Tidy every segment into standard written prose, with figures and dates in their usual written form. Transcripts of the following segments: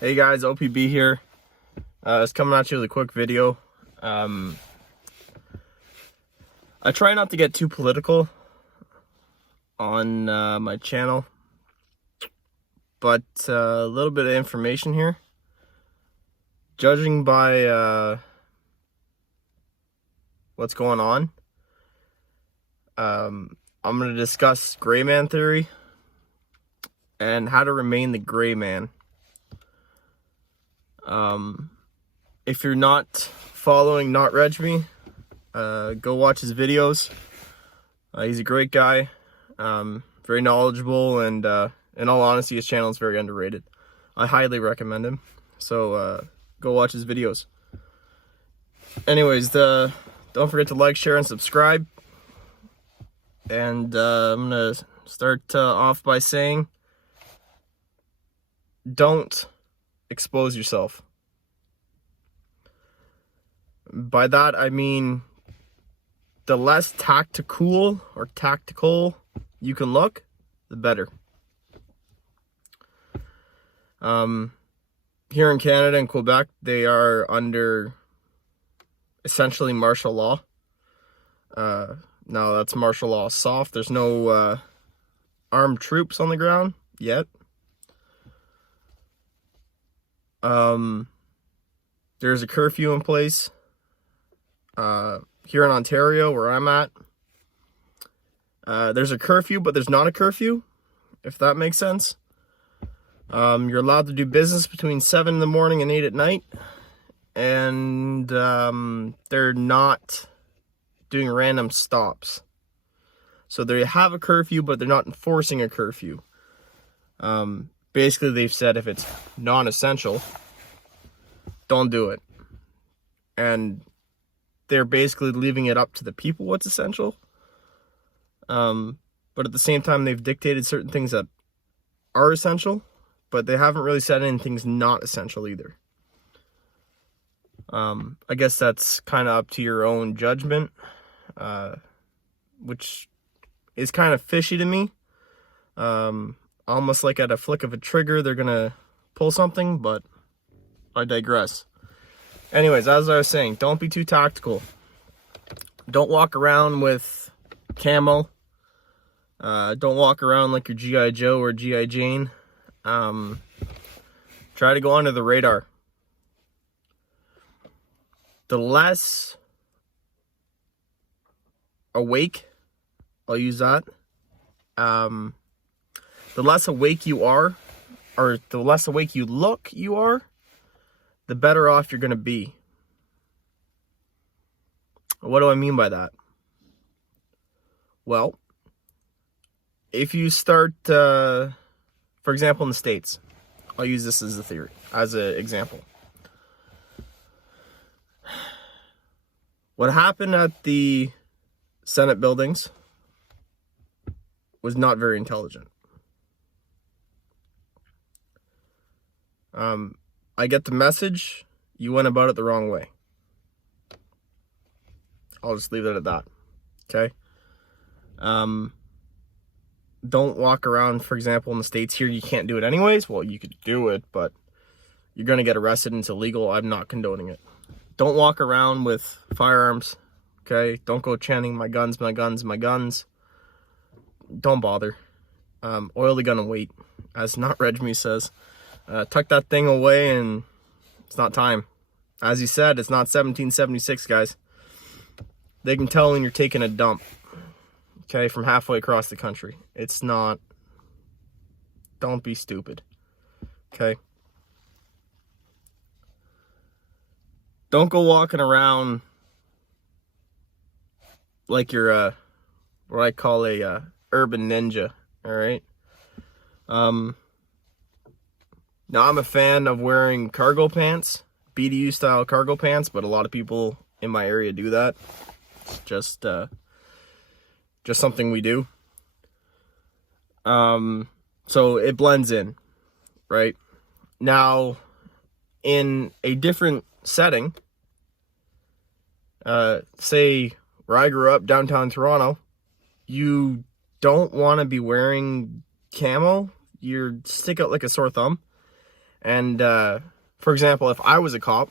Hey guys, OPB here. It's coming at you with a quick video. I try not to get too political on my channel, but a little bit of information here. Judging by what's going on, I'm going to discuss gray man theory and how to remain the gray man. If you're not following Not Regmi, go watch his videos. He's a great guy, very knowledgeable, and in all honesty, his channel is very underrated. I highly recommend him, so go watch his videos. Anyways, don't forget to like, share, and subscribe. And I'm gonna start off by saying, don't expose yourself. By that I mean the less tactical you can look, the better. Here in Canada and Quebec, they are under essentially martial law. Now that's martial law soft. There's no armed troops on the ground yet. There's a curfew in place. Here in Ontario, where I'm at, there's a curfew, but there's not a curfew, if that makes sense. You're allowed to do business between 7 in the morning and 8 at night, and they're not doing random stops. So they have a curfew, but they're not enforcing a curfew. Basically, they've said if it's non-essential, don't do it. And they're basically leaving it up to the people what's essential. But at the same time, they've dictated certain things that are essential, but they haven't really said anything's not essential either. I guess that's kind of up to your own judgment, which is kind of fishy to me. Almost like at a flick of a trigger, they're gonna pull something, but I digress. Anyways, as I was saying, don't be too tactical. Don't walk around with camo. Don't walk around like you're G.I. Joe or G.I. Jane. Try to go under the radar. The less awake, I'll use that. The less awake you are, or the less awake you look you are, the better off you're going to be. What do I mean by that? Well, if you start, for example, in the States, I'll use this as a theory, as an example. What happened at the Senate buildings was not very intelligent. I get the message, you went about it the wrong way. I'll just leave it at that, okay? Don't walk around, for example, in the States here, you can't do it anyways. Well, you could do it, but you're going to get arrested and it's illegal. I'm not condoning it. Don't walk around with firearms, okay? Don't go chanting, my guns, my guns, my guns. Don't bother. Oil the gun and wait, as Not Regmi says. Tuck that thing away, and it's not time. As he said, it's not 1776, guys. They can tell when you're taking a dump, okay, from halfway across the country. It's not. Don't be stupid, okay? Don't go walking around like you're what I call a urban ninja, all right? Now, I'm a fan of wearing cargo pants, BDU style cargo pants, but a lot of people in my area do that. It's just something we do. So it blends in, right? Now, in a different setting, say where I grew up, downtown Toronto, you don't want to be wearing camo. You stick out like a sore thumb. And for example, if I was a cop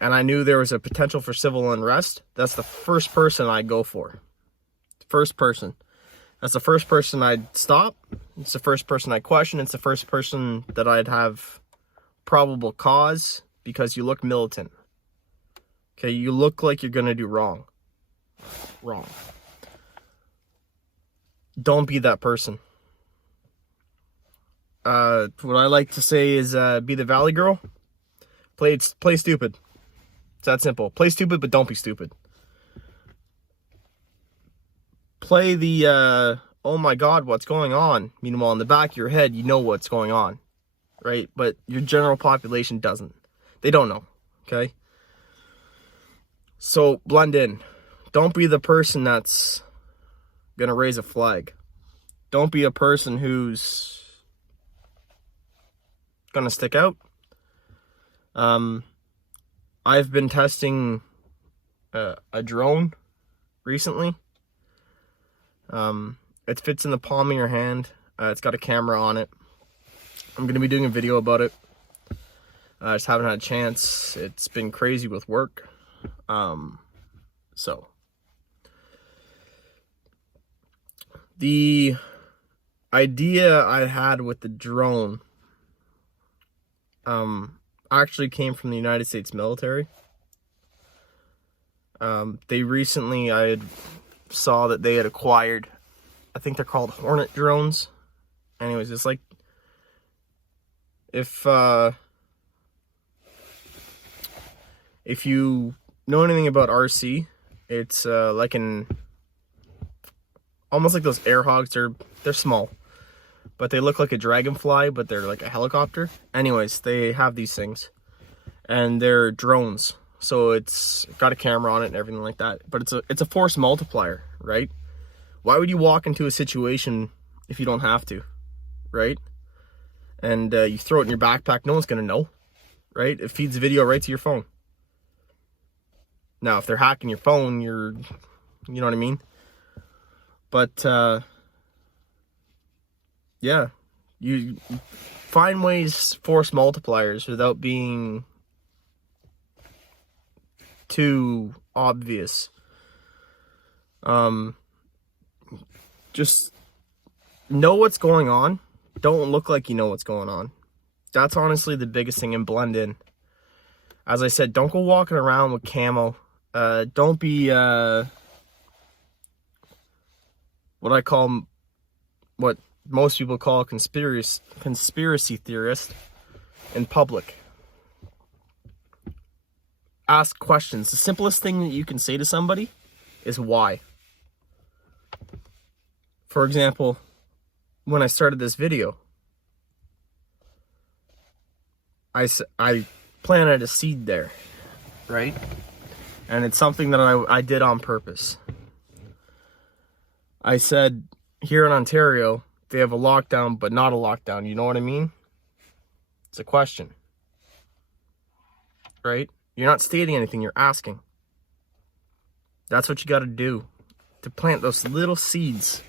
and I knew there was a potential for civil unrest, that's the first person I'd go for. First person. That's the first person I'd stop. It's the first person I'd question. It's the first person that I'd have probable cause, because you look militant. Okay, you look like you're gonna do wrong. Wrong. Don't be that person. What I like to say is be the valley girl. Play stupid. It's that simple. Play stupid, but don't be stupid. Play the oh my god, what's going on? Meanwhile, in the back of your head, you know what's going on, right? But your general population doesn't. They don't know, okay? So blend in. Don't be the person that's gonna raise a flag. Don't be a person who's gonna stick out. I've been testing a drone recently. It fits in the palm of your hand. It's got a camera on it. I'm gonna be doing a video about it. I just haven't had a chance. It's been crazy with work. So the idea I had with the drone actually came from the United States military. They recently, I saw that they had acquired, I think they're called Hornet drones. Anyways, it's like, if you know anything about RC, it's like almost like those air hogs. They're small, but they look like a dragonfly, but they're like a helicopter. Anyways, they have these things, and they're drones. So it's got a camera on it and everything like that. But it's a force multiplier, right? Why would you walk into a situation if you don't have to, right? And you throw it in your backpack, no one's gonna know, right? It feeds video right to your phone. Now, if they're hacking your phone, you know what I mean? But yeah, you find ways, force multipliers, without being too obvious. Just know what's going on. Don't look like you know what's going on. That's honestly the biggest thing, and blend in. As I said, don't go walking around with camo. Don't be what most people call a conspiracy theorist in public. Ask questions. The simplest thing that you can say to somebody is why. For example, when I started this video, I planted a seed there, right? And it's something that I did on purpose. I said, here in Ontario, they have a lockdown, but not a lockdown. You know what I mean? It's a question, right? You're not stating anything, you're asking. That's what you got to do, to plant those little seeds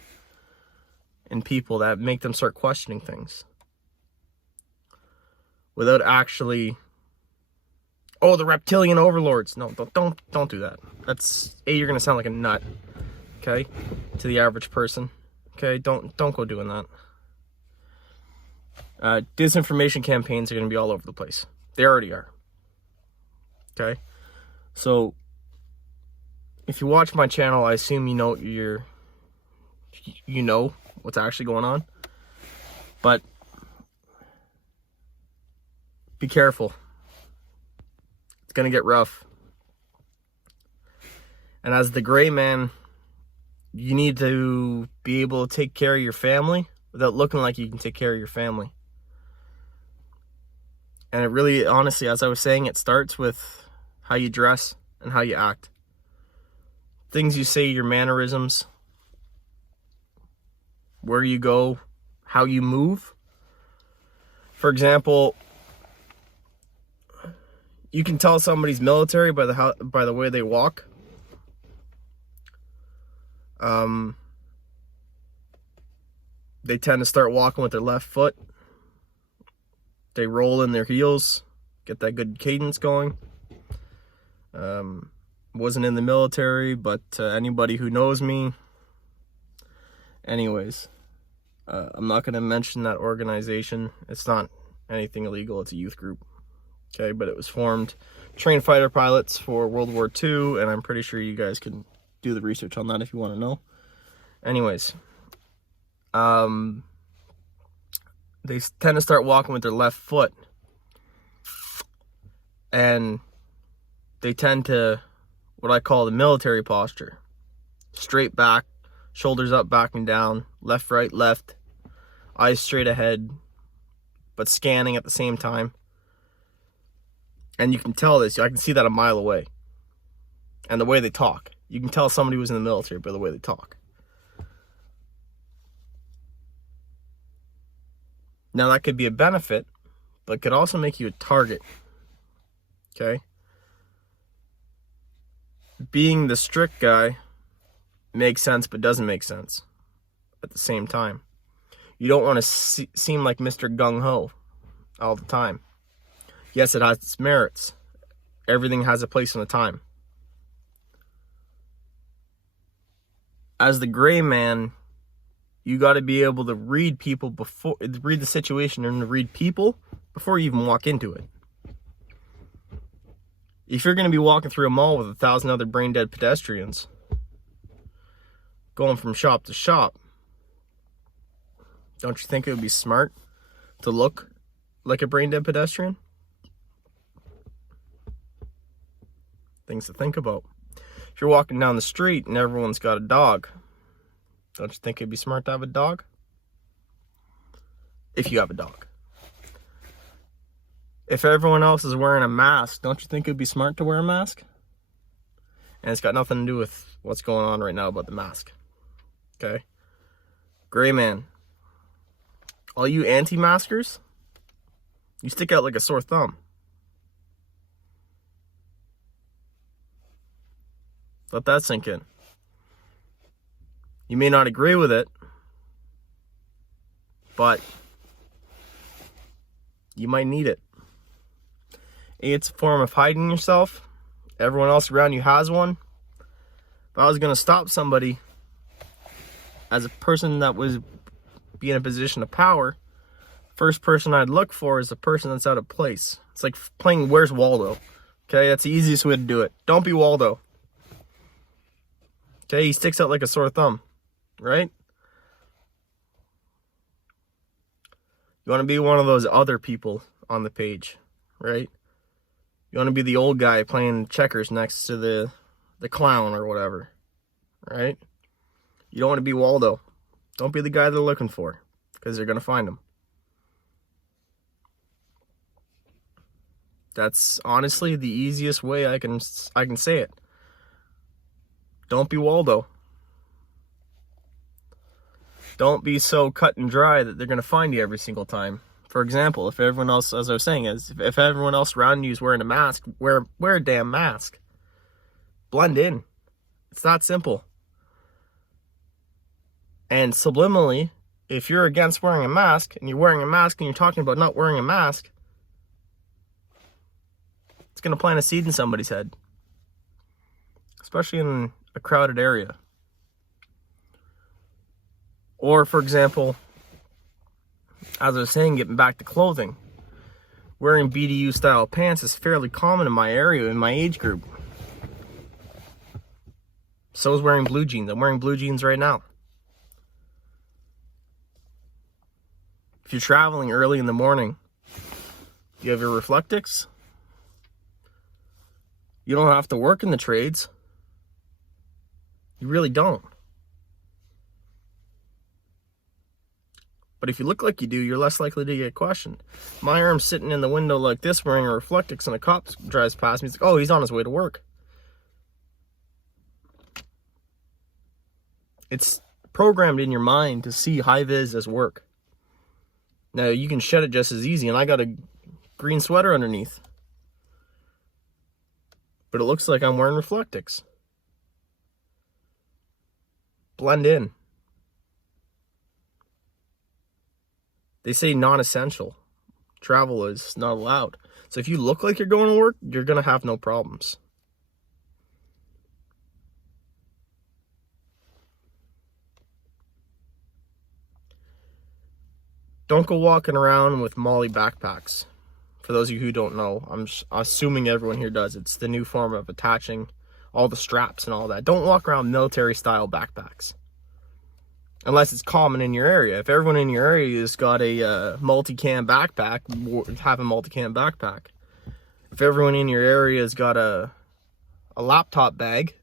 in people that make them start questioning things. Without actually, oh, the reptilian overlords. No, don't do that. That's, you're going to sound like a nut, okay, to the average person. Okay, don't go doing that. Disinformation campaigns are going to be all over the place. They already are. Okay, so if you watch my channel, I assume you know what's actually going on. But be careful. It's gonna get rough. And as the gray man, you need to be able to take care of your family without looking like you can take care of your family. And it really, honestly, as I was saying, it starts with how you dress and how you act. Things you say, your mannerisms, where you go, how you move. For example, you can tell somebody's military by the way they walk. They tend to start walking with their left foot. They roll in their heels, get that good cadence going. Wasn't in the military, but anybody who knows me, anyways, I'm not going to mention that organization. It's not anything illegal. It's a youth group. Okay, but it was formed to train fighter pilots for World War II, and I'm pretty sure you guys can do the research on that if you want to know. Anyways, they tend to start walking with their left foot, and they tend to, what I call the military posture. Straight back, shoulders up, backing down, left, right, left, eyes straight ahead, but scanning at the same time. And you can tell this, I can see that a mile away. And the way they talk. You can tell somebody was in the military by the way they talk. Now that could be a benefit, but could also make you a target. Okay? Being the strict guy makes sense, but doesn't make sense at the same time. You don't want to seem like Mr. Gung-Ho all the time. Yes, it has its merits. Everything has a place and a time. As the gray man, you got to be able to read the situation and read people before you even walk into it. If you're going to be walking through a mall with 1,000 other brain-dead pedestrians, going from shop to shop, don't you think it would be smart to look like a brain-dead pedestrian? Things to think about. If you're walking down the street and everyone's got a dog, don't you think it'd be smart to have a dog? If you have a dog. If everyone else is wearing a mask, don't you think it'd be smart to wear a mask? And it's got nothing to do with what's going on right now about the mask. Okay? Gray man. All you anti-maskers, you stick out like a sore thumb. Let that sink in. You may not agree with it, but you might need it. It's a form of hiding yourself. Everyone else around you has one. If I was going to stop somebody as a person that was be in a position of power, first person I'd look for is the person that's out of place. It's like playing Where's Waldo. Okay, that's the easiest way to do it. Don't be Waldo. Okay, he sticks out like a sore thumb, right? You want to be one of those other people on the page, right? You want to be the old guy playing checkers next to the clown or whatever, right? You don't want to be Waldo. Don't be the guy they're looking for, because they're going to find him. That's honestly the easiest way I can say it. Don't be Waldo. Don't be so cut and dry that they're going to find you every single time. For example, if everyone else, as I was saying, if everyone else around you is wearing a mask, wear a damn mask. Blend in. It's that simple. And subliminally, if you're against wearing a mask, and you're wearing a mask and you're talking about not wearing a mask, it's going to plant a seed in somebody's head. Especially in a crowded area. Or, for example, as I was saying, getting back to clothing, wearing BDU style pants is fairly common in my area, in my age group. So is wearing blue jeans. I'm wearing blue jeans right now. If you're traveling early in the morning, you have your reflectix. You don't have to work in the trades. You really don't. But if you look like you do, you're less likely to get questioned. My arm's sitting in the window like this, wearing a reflectix, and a cop drives past me. He's like, oh, he's on his way to work. It's programmed in your mind to see high-vis as work. Now, you can shed it just as easy, and I got a green sweater underneath. But it looks like I'm wearing reflectix. Blend in. They say non-essential. travel is not allowed. So if you look like you're going to work, you're going to have no problems. Don't go walking around with Molly backpacks. For those of you who don't know, I'm assuming everyone here does. It's the new form of attaching all the straps and all that. Don't walk around military-style backpacks. Unless it's common in your area. If everyone in your area has got a multi-cam backpack, have a multi-cam backpack. If everyone in your area has got a laptop bag,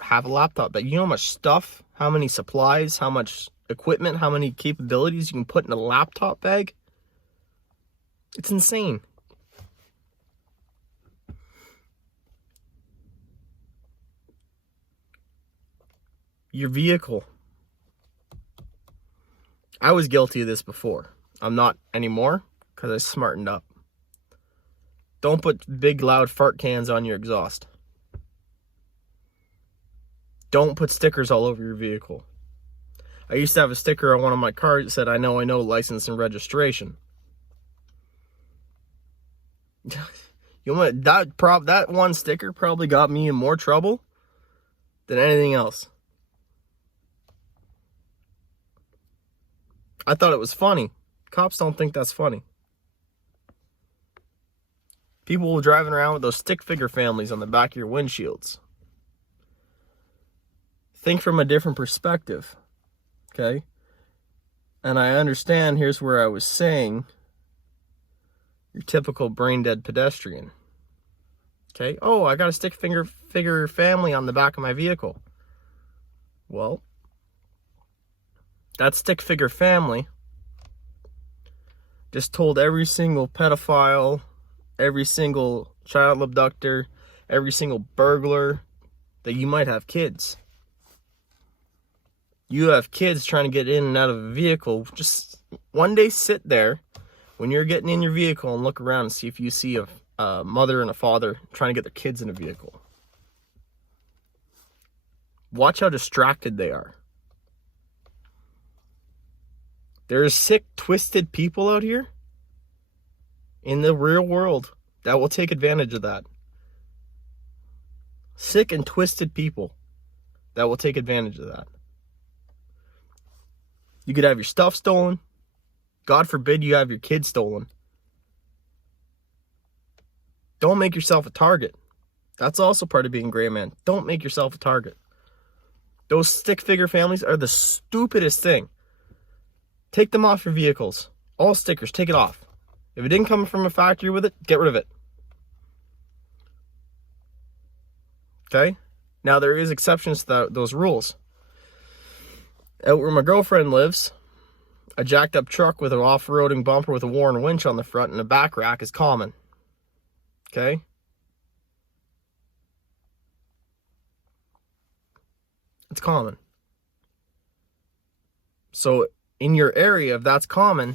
have a laptop bag. You know how much stuff, how many supplies, how much equipment, how many capabilities you can put in a laptop bag? It's insane. Your vehicle. I was guilty of this before. I'm not anymore because I smartened up. Don't put big loud fart cans on your exhaust. Don't put stickers all over your vehicle. I used to have a sticker on one of my cars that said, I know, license and registration. You know what? That one sticker probably got me in more trouble than anything else. I thought it was funny. Cops don't think that's funny. People driving around with those stick figure families on the back of your windshields. Think from a different perspective. Okay? And I understand, here's where I was saying, your typical brain dead pedestrian. Okay? Oh, I got a stick figure family on the back of my vehicle. Well, that stick figure family just told every single pedophile, every single child abductor, every single burglar that you might have kids. You have kids trying to get in and out of a vehicle. Just one day sit there when you're getting in your vehicle and look around and see if you see a mother and a father trying to get their kids in a vehicle. Watch how distracted they are. There's sick, twisted people out here in the real world that will take advantage of that. Sick and twisted people that will take advantage of that. You could have your stuff stolen. God forbid you have your kids stolen. Don't make yourself a target. That's also part of being gray man. Don't make yourself a target. Those stick figure families are the stupidest thing. Take them off your vehicles. All stickers, take it off. If it didn't come from a factory with it, get rid of it. Okay? Now, there is exceptions to those rules. Out where my girlfriend lives, a jacked up truck with an off-roading bumper with a worn winch on the front and a back rack is common. Okay? It's common. So, in your area, if that's common,